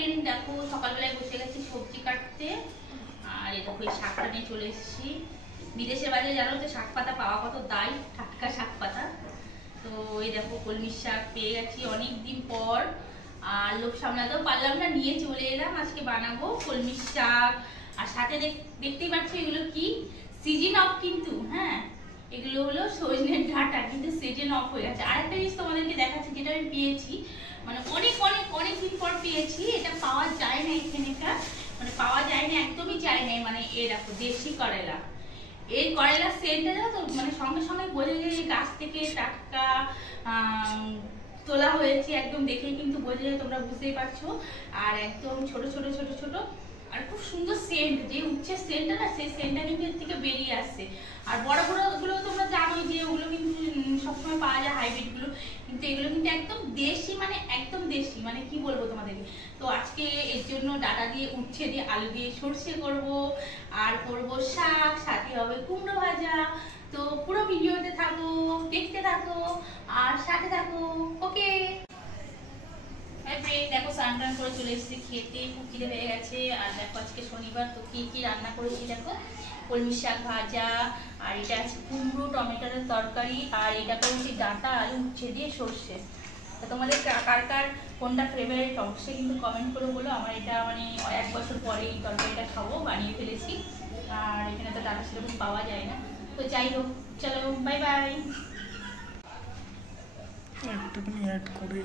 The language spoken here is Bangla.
ফ্রেন্ড, দেখো সকালবেলায় বসে গেছি সবজি কাটতে। আর এই দেখো এই শাকটা নিয়ে চলে এসেছি। বিদেশের বাজারে জানো তো শাক পাতা পাওয়া কত দায়, টাটকা শাক পাতা। তো এই দেখো কলমির শাক পেয়ে গেছি অনেক দিন পর, আর লোক সামলাতেও পারলাম না, নিয়ে চলে এলাম। আজকে বানাবো কলমির শাক। আর সাথে দেখতেই পাচ্ছ এগুলো কি সিজন অফ কিন্তু, হ্যাঁ এগুলো হলো সজনের ডাঁটা, কিন্তু সিজন অফ হয়ে গেছে। আরেকটা জিনিস তোমাদেরকে দেখাচ্ছি যেটা আমি পেয়েছি, মানে অনেক অনেক অনেক দিন পর পেয়েছি। এটা পাওয়া যায় না এখানকার, মানে পাওয়া যায় না, একদমই যায় না। মানে এ দেখো দেশি করেলা, এই করেলার সেন্টটা জানো তো, মানে সঙ্গে সঙ্গে বোঝা যায় যে গাছ থেকে টাটকা তোলা হয়েছে, একদম দেখেই কিন্তু বোঝা যায়, তোমরা বুঝতেই পারছো। আর একদম ছোট ছোট ছোট ছোট, আর খুব সুন্দর সেন্ট, যে উচ্ছে সেন্টটা না, সেই সেন্টটা কিন্তু এর থেকে বেরিয়ে আসছে। আর বড় বড় গুলো তোমরা জানোই যে ওগুলো কিন্তু সবসময় পাওয়া যায় হাইব্রিড গুলো, কিন্তু এগুলো কিন্তু একদম দেশি, মানে একদম দেশি, মানে কি বলবো তোমাদেরকে। তো আজকে এর জন্য ডাটা দিয়ে, উচ্ছে দিয়ে, আলু দিয়ে সর্ষে করব, আর করব শাক, সাথে হবে কুমড়ো ভাজা। তো পুরো ভিডিওতে থাকো, দেখতে থাকো আর সাথে থাকো। ওকে দেখো স্নান টান করে চলে এসেছি খেতে, খুব খিদে হয়ে গেছে। আর দেখো আজকে শনিবার, তো কি কি রান্না করেছি দেখো, কলমি শাক ভাজা, আর এটা আছে কুমড়ো টমেটোর তরকারি, আর এটা করেছি ডাঁটা আলু উচ্ছে দিয়ে সর্ষে। তো তোমাদের কার কার কোনটা ফেভারিট অবশ্যই কিন্তু কমেন্ট করে বলো। আমার এটা মানে 1 বছর পরে এই তরকারিটা খাবো, বানিয়ে ফেলেছি। আর এখানে তো ডাঁটা সেরকম পাওয়া যায় না। তো যাই হোক, চলো বাই বাই। একটুখানি অ্যাড করে